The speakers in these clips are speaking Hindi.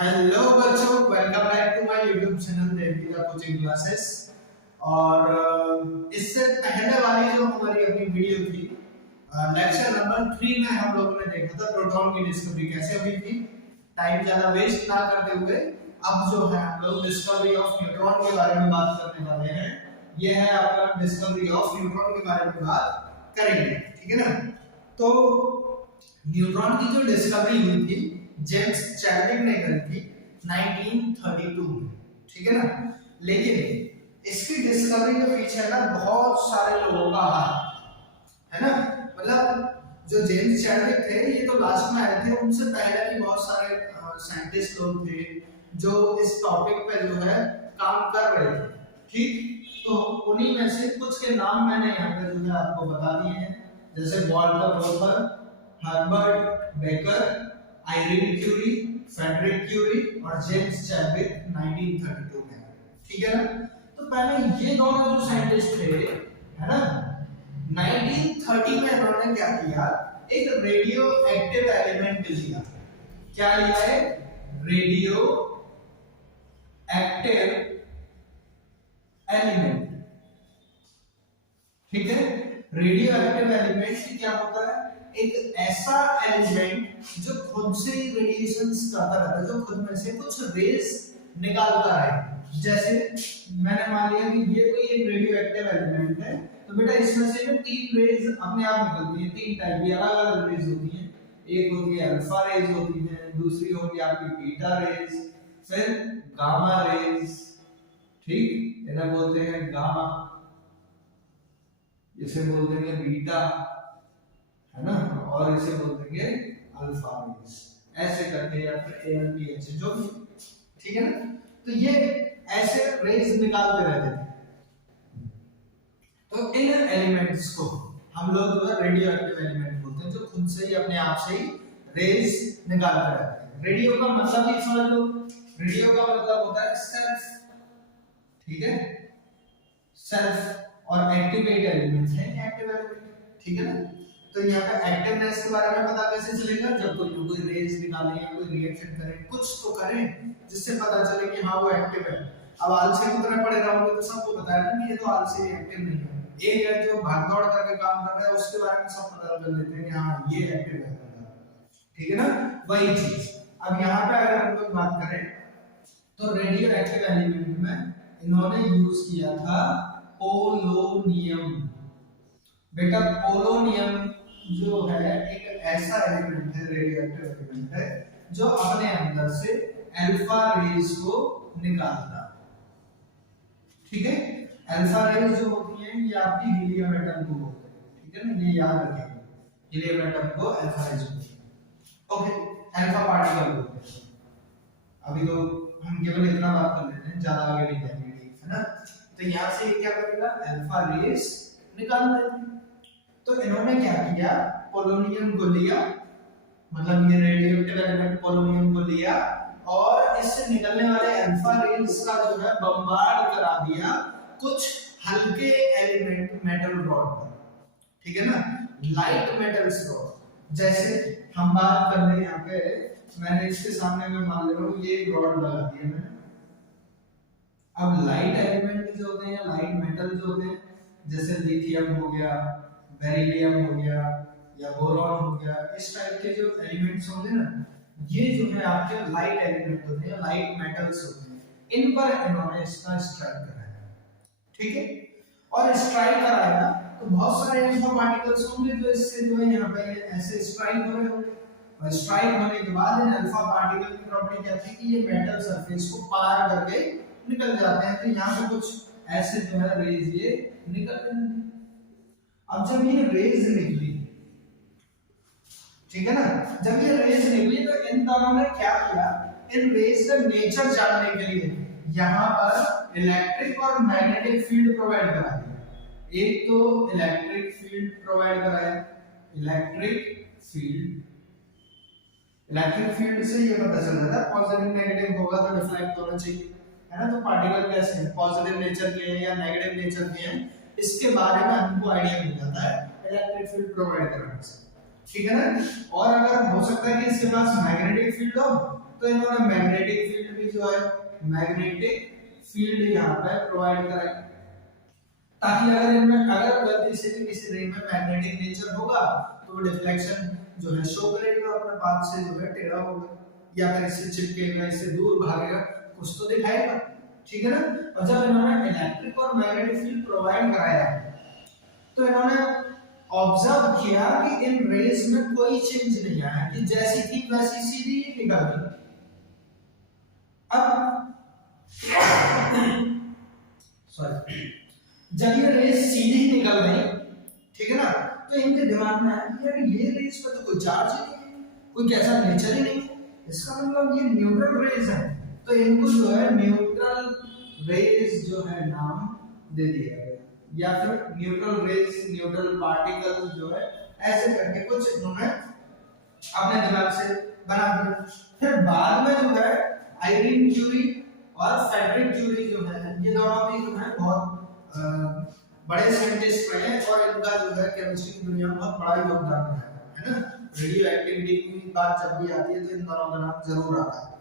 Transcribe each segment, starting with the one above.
हेलो बच्चों, welcome back to my YouTube channel Devgeeta coaching classes. और इससे पहले वाली जो हमारी अपनी वीडियो थी, लेक्चर नंबर 3 में हम लोगों ने देखा था प्रोटॉन की डिस्कवरी कैसे हुई थी। टाइम ज्यादा वेस्ट ना करते हुए अब जो है हम लोग डिस्कवरी ऑफ न्यूट्रॉन के बारे में बात करने वाले हैं। ये है आपका डिस्कवरी ऑफ न्यूट्रॉन के बारे में बात करेंगे, ठीक है ना। तो न्यूट्रॉन की जो डिस्कवरी हुई थी जेम्स चैडविक ने करी थी 1932 में, ठीक है ना। लेकिन इसकी डिस्कवरी के पीछे ना बहुत सारे लोगों का हाथ है ना। मतलब जो जेम्स चैडविक थे ये तो लास्ट में आए थे, उनसे पहले भी बहुत सारे साइंटिस्ट लोग थे जो इस टॉपिक पे जो है काम कर रहे थे, ठीक। तो उन्हीं में से कुछ के नाम मैंने यहाँ पे जो है आपको बता दिए हैं, जैसे Walter Rother, Herbert Becker, Irene Curie, Frederic Curie और जेम्स चैडविक 1932 में, ठीक है ना। तो पहले ये दोनों जो साइंटिस्ट थे, है ना, 1930 में इन्होंने क्या किया, एक रेडियो एक्टिव एलिमेंट लिया। क्या लिया है? रेडियो एक्टिव एलिमेंट, ठीक है। रेडियो एक्टिव एलिमेंट क्या होता है? एक ऐसा एलिमेंट जो खुद से ही रेडिएशंस करता रहता है, जो खुद में से कुछ रेज निकालता है। जैसे मैंने मान लिया कि ये कोई एक रेडियो एक्टिव एलिमेंट है, तो बेटा इसमें से 3 रेज अपने आप निकलती हैं। 3 टाइप की अलग अलग रेज होती हैं। एक होती है अल्फा रेज होती है, दूसरी होती है आपकी बीटा रेज, फिर गामा रेज, ठीक, इन्हें बोलते हैं गामा, इसे बोलते हैं बीटा, है ना, और इसे बोलते हैं अल्फा रेज, ऐसे करके, या फिर ALPH जो भी, ठीक है ना। तो ये ऐसे रेज निकालते रहते थे। तो इन एलिमेंट्स को हम लोग जो है रेडियो एक्टिव एलिमेंट बोलते हैं, जो खुद से ही अपने आप से ही रेज निकालते रहते हैं। रेडियो का मतलब ही समझ लो, रेडियो का मतलब होता है सेल्फ, ठीक है, सेल्फ, और एक्टिवेट एलिमेंट है एक्टिव एलिमेंट, ठीक है ना। तो यहाँ पे एक्टिवनेस के बारे में पता कैसे चलेगा? जब कोई रेज निकाले या कोई रिएक्शन करे, कुछ तो करें जिससे पता चले कि हाँ वो एक्टिव है। अब आलसी की तरह पड़े रहोगे तो सबको बताया ना कि ये तो आलसी एक्टिव नहीं है। एक है जो भाग-दौड़ करके काम कर रहा है, उसके बारे में सब पता कर लेते हैं कि हाँ ये एक्टिव है, ठीक है ना। वही चीज अब यहाँ पे अगर हम लोग बात करें तो रेडियो एक्टिव एलिमेंट में इन्होंने यूज किया था पोलोनियम। बेटा पोलोनियम जो है एक ऐसा एलिमेंट है, रेडियो एक्टिव एलिमेंट है, जो अपने अंदर से अल्फा रेज को निकालता है, ठीक है। अल्फा रेज जो होती हैं ये आपकी हीलियम एटम को बोलते हैं, ठीक है ना, ये याद रखिएगा, हीलियम एटम को अल्फा रेज बोलते हैं, ओके, अल्फा पार्टिकल बोलते हैं। अभी तो हम केवल इतना बात कर लेते हैं, ज्यादा आगे नहीं जाएंगे, है ना। तो यहां से क्या करेगा, अल्फा रेज निकाल देते हैं। तो इन्होंने क्या किया, पोलोनियम को लिया, मतलब ये रेडियोएक्टिव एलिमेंट पोलोनियम को लिया और इससे निकलने वाले अल्फा रेज का जो है बम्बार्ड करा दिया कुछ हल्के एलिमेंट मेटल रॉड पर, ठीक है ना, लाइट मेटल्स रॉड। जैसे हम बात कर रहे हैं यहाँ पे, मैंने इसके सामने में मान ले रहा हूँ ये एक रॉड लगा दिया मैंने। अब लाइट एलिमेंट जो होते हैं, लाइट मेटल जो होते हैं, जैसे लिथियम हो गया, बेरिलियम हो गया, या बोरॉन हो गया, इस टाइप के जो एलिमेंट्स होंगे ना, ये जो है आपके लाइट एलिमेंट होते हैं, लाइट मेटल्स होते हैं। इन पर इन्होंने इसका स्ट्राइक कराया, ठीक है। और स्ट्राइक कराया तो बहुत सारे अल्फा पार्टिकल्स होंगे जो इससे जो है यहाँ पे ऐसे स्ट्राइक हो रहे होंगे, और स्ट्राइक होने के बाद इन अल्फा पार्टिकल की प्रॉपर्टी क्या थी कि ये मेटल सरफेस को पार करके निकल जाते हैं। तो यहाँ पे कुछ ऐसे जो है रेज ये निकल रहे हैं। अब जब ये रेज निकली, ठीक है ना, जब ये रेज निकली तो इन दोनों ने क्या किया, इन रेज का नेचर जानने के लिए यहाँ पर इलेक्ट्रिक और मैग्नेटिक फील्ड प्रोवाइड करा दिया। एक तो इलेक्ट्रिक फील्ड प्रोवाइड कराया, इलेक्ट्रिक फील्ड से ये पता चल रहा था पॉजिटिव नेगेटिव होगा तो रिफ्लेक्ट होना चाहिए, है ना। तो पार्टिकल कैसे हैं, पॉजिटिव नेचर के हैं या नेगेटिव नेचर के हैं, इसके बारे में हमको आइडिया मिल जाता है इलेक्ट्रिक फील्ड प्रोवाइड कराने से, ठीक है ना। और अगर हो सकता है कि इसके पास मैग्नेटिक फील्ड हो तो इन्होंने मैग्नेटिक फील्ड भी जो है मैग्नेटिक फील्ड यहाँ पे प्रोवाइड कराई, ताकि अगर इनमें अगर गलती से भी किसी रे में मैग्नेटिक नेचर होगा तो वो डिफ्लेक्शन जो है शो करेगा, अपने पाथ से जो है टेढ़ा होगा या फिर इससे चिपकेगा, इससे दूर भागेगा, कुछ तो दिखाएगा, ठीक है ना। और जब इन्होंने इलेक्ट्रिक और मैग्नेटिक फील्ड प्रोवाइड कराया तो इन्होंने ऑब्जर्व किया कि इन रेज में कोई चेंज नहीं आया, कि जैसी थी वैसी सीधी ही निकल गई। अब सॉरी, जब ये रेज सीधी निकल गई, ठीक है ना, तो इनके दिमाग में आया कि यार ये रेज पर तो कोई चार्ज ही नहीं है, कोई कैसा नेचर ही नहीं है, इसका मतलब ये न्यूट्रल रेज है। तो इनको जो है न्यूट्रल रेज जो है नाम दे दिया गया, या फिर न्यूट्रल रेज, न्यूट्रल पार्टिकल जो है ऐसे करके कुछ इन्होंने अपने दिमाग से बना दिया। फिर बाद में जो है आयरीन क्यूरी और फ्रेडरिक क्यूरी जो है, ये दोनों भी जो है बहुत बड़े साइंटिस्ट रहे हैं और इनका जो है केमिस्ट्री की दुनिया में बहुत बड़ा योगदान रहा है ना। रेडियो एक्टिविटी की बात जब भी आती है तो इन दोनों का नाम जरूर आता है।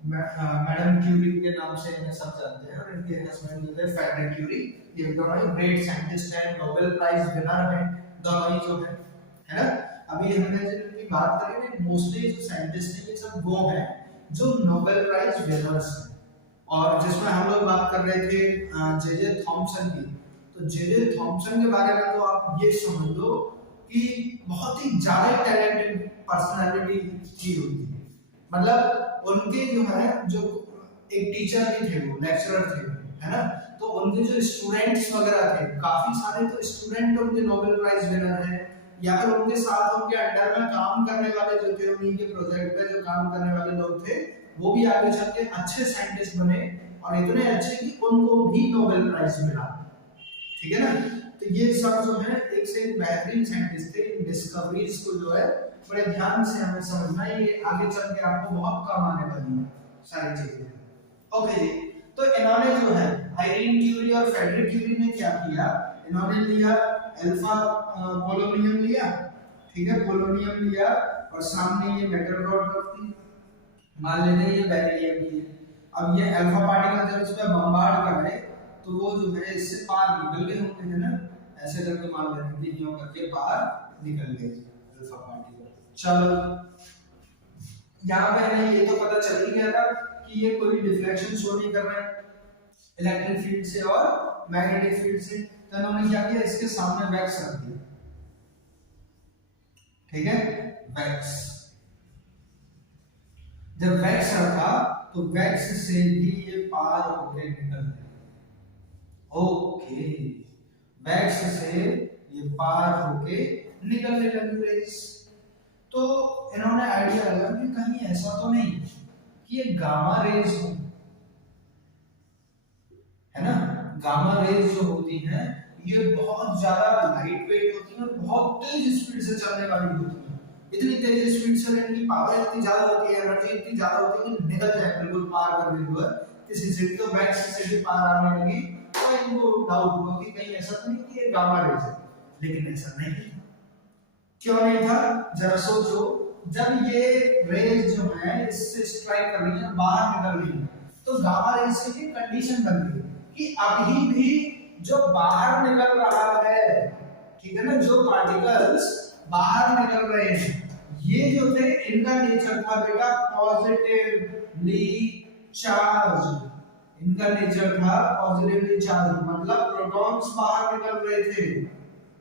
मैडम क्यूरी के नाम से इन्हें सब जानते हैं, और इनके हस्बैंड जो थे फ्रेडरिक क्यूरी, ये दोनों ही ग्रेट साइंटिस्ट हैं, नोबेल प्राइज विनर हैं दोनों ही जो है ना। अभी हमने जिनकी बात करी ना, मोस्टली जो साइंटिस्ट हैं ये सब वो हैं जो नोबेल प्राइज विनर्स हैं। और जिसमें हम लोग बात कर रहे थे जे.जे. थॉमसन की, तो जे.जे. थॉमसन के बारे में तो आप ये समझ लो कि बहुत ही ज्यादा टैलेंटेड पर्सनालिटी थी उनकी। मतलब उनके जो है, जो एक टीचर भी थे, वो लेक्चरर थे, है ना, तो उनके जो स्टूडेंट्स वगैरह थे, काफी सारे तो स्टूडेंट उनके नोबेल प्राइज विनर हैं, या फिर उनके साथ उनके अंडर में काम करने वाले जो थे, उन्हीं के प्रोजेक्ट पे जो काम करने वाले लोग थे, वो भी आगे चल के अच्छे साइंटिस्ट बने, और इतने अच्छे कि उनको भी नोबेल प्राइज मिला, ठीक है ना। तो ये सब जो है एक से एक बेहतरीन साइंटिस्ट थे। इन डिस्कवरीज को जो है बड़े ध्यान से हमें समझना है, ये आगे चल के आपको बहुत काम आने वाली है सारी चीजें। ओके जी, तो इन्होंने जो है आयरीन क्यूरी और फ्रेडरिक क्यूरी ने क्या किया, इन्होंने लिया अल्फा पोलोनियम लिया, ठीक है, पोलोनियम लिया, और सामने ये मेटल रॉड रख दी, मान लेते हैं ये बेरिलियम की है। अब ये अल्फा पार्टिकल जब इस पे बमबार्ड कर रहे तो वो जो है इससे पार निकल गए होंगे, है ना, ऐसे करके मान लेते हैं, यूं करके पार निकल गए अल्फा पार्टिकल। चलो, यहाँ पे हमें ये तो पता चल ही गया था कि ये कोई डिफ्लेक्शन शो नहीं कर रहे हैं इलेक्ट्रिक फील्ड से और मैग्नेटिक फील्ड से। तो इन्होंने क्या किया, इसके सामने वैक्स रख दिया, ठीक है, वैक्स। जब वैक्स रखा तो वैक्स से भी ये पार होकर निकल गए। ओके, वैक्स से ये पार होके निकलने लगी रेस। तो इन्होंने आइडिया लगा कि कहीं ऐसा तो नहीं कि ये गामा रेज हो, है ना। गामा रेज जो होती हैं ये बहुत ज्यादा लाइट वेट होती हैं और बहुत तेज स्पीड से चलने वाली होती हैं। इतनी तेज स्पीड से इनकी पावर इतनी ज्यादा होती है, एनर्जी इतनी ज्यादा होती है कि निकल जाए बिल्कुल पार करने को किसी से। तो वैक्स से भी पार आने लगी, तो इनको डाउट हुआ कि कहीं ऐसा तो नहीं कि ये गामा रेज है, लेकिन ऐसा नहीं था। क्यों नहीं था, जरा सोचो, जब ये रेज जो है इससे स्ट्राइक कर रही है, बाहर निकल रही है, तो गामा रेज से ये कंडीशन बन गई कि अभी भी जो बाहर निकल रहा है, ठीक है ना, जो पार्टिकल्स बाहर निकल रहे हैं, ये जो थे इनका नेचर था बेटा पॉजिटिवली चार्ज। इनका नेचर था पॉजिटिवली चार्ज, मतलब प्रोटॉन्स बाहर निकल रहे थे,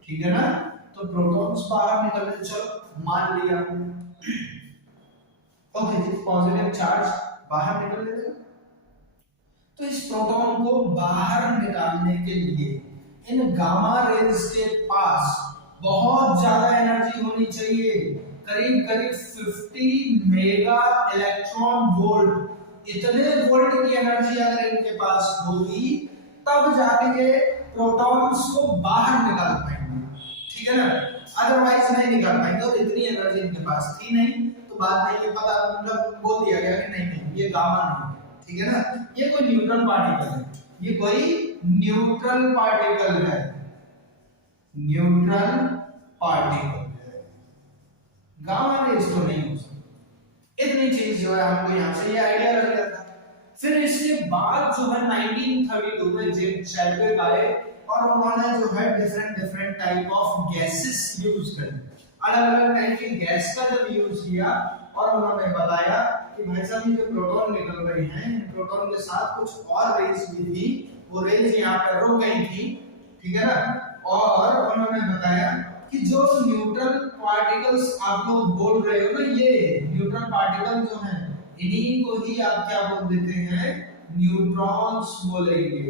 ठीक है ना। तो प्रोटॉन्स बाहर निकल रहे, चलो मान लिया, ओके जी, पॉजिटिव चार्ज बाहर निकल रहे थे। तो इस प्रोटॉन को बाहर निकालने के लिए इन गामा रेज के पास बहुत ज्यादा एनर्जी होनी चाहिए, करीब करीब 50 मेगा इलेक्ट्रॉन वोल्ट। इतने वोल्ट की एनर्जी अगर इनके पास होगी तब जाके ये प्रोटॉन्स को बाहर निकाल पाएंगे, ठीक है ना, अदरवाइज नहीं निकाल पाएंगे। और इतनी एनर्जी इनके पास थी नहीं, तो बाद में ये पता मतलब बोल दिया गया कि नहीं ये गामा नहीं, ठीक है ना, ये कोई न्यूट्रल पार्टिकल है, ये कोई न्यूट्रल पार्टिकल है, न्यूट्रल पार्टिकल है, गामा रेज तो नहीं हो सकता। इतनी चीज जो है हमको यहाँ से ये आइडिया लग गया था। फिर इसके बाद जो है 1932 में जेम्स चैडविक आए और उन्होंने जो है different type of gases use करी, अलग अलग टाइप की गैस का जब यूज किया और उन्होंने बताया कि भाई साहब ये जो प्रोटॉन निकल रहे हैं, प्रोटॉन के साथ कुछ और रेज भी थी, वो रेज यहाँ पर रुक गई थी, ठीक है ना। और उन्होंने बताया कि जो न्यूट्रल पार्टिकल्स आप लोग बोल रहे हो ना, ये न्यूट्रल पार्टिकल जो है इन्हीं को ही आप क्या बोल देते हैं, न्यूट्रॉन्स बोलेंगे।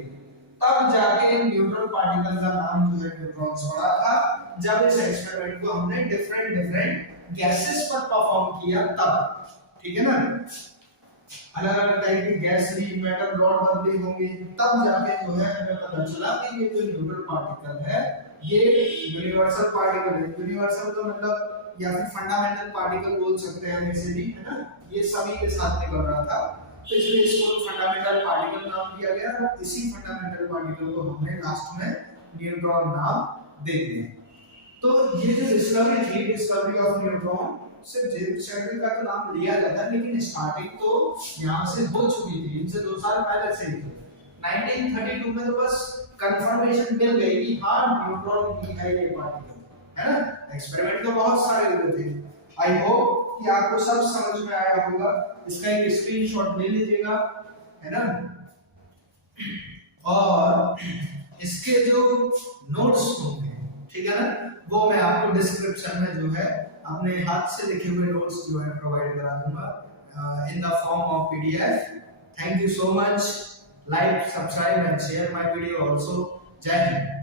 तब जाके न्यूट्रल पार्टिकल का नाम जो है न्यूट्रॉन्स पड़ा था, जब इस एक्सपेरिमेंट को हमने डिफरेंट गैसेस पर परफॉर्म किया तब, ठीक है ना। अलग अलग टाइप की गैस भी मेटल रॉड बनती होंगी, तब जाके जो है हमें पता चला कि ये जो न्यूट्रल पार्टिकल है ये यूनिवर्सल पार्टिकल है। यूनिवर्सल का मतलब या फिर फंडामेंटल पार्टिकल बोल सकते हैं इसे भी, है ना। ये सभी के साथ निकल रहा था, तो इसलिए इसको फंडामेंटल पार्टिकल नाम दिया गया और इसी फंडामेंटल पार्टिकल को हमने लास्ट में न्यूट्रॉन नाम दे दिया। तो ये जो डिस्कवरी थी, डिस्कवरी ऑफ न्यूट्रॉन, सिर्फ जेम्स चैडविक का तो नाम लिया जाता है, लेकिन स्टार्टिंग तो यहाँ से हो चुकी थी, इनसे 2 साल पहले से ही। 1932 में तो बस कंफर्मेशन मिल गई कि हाँ न्यूट्रॉन ही है ये पार्टिकल, है ना। एक्सपेरिमेंट तो बहुत सारे हुए थे। आई होप कि आपको सब समझ में आया होगा। इसका एक स्क्रीनशॉट ले लीजिएगा, है ना। और इसके जो नोट्स होंगे, ठीक है ना, वो मैं आपको डिस्क्रिप्शन में जो है अपने हाथ से लिखे हुए नोट्स जो है प्रोवाइड करा दूंगा in the form of PDF. Thank you so much. Like, subscribe and share my video also. जय हिंद।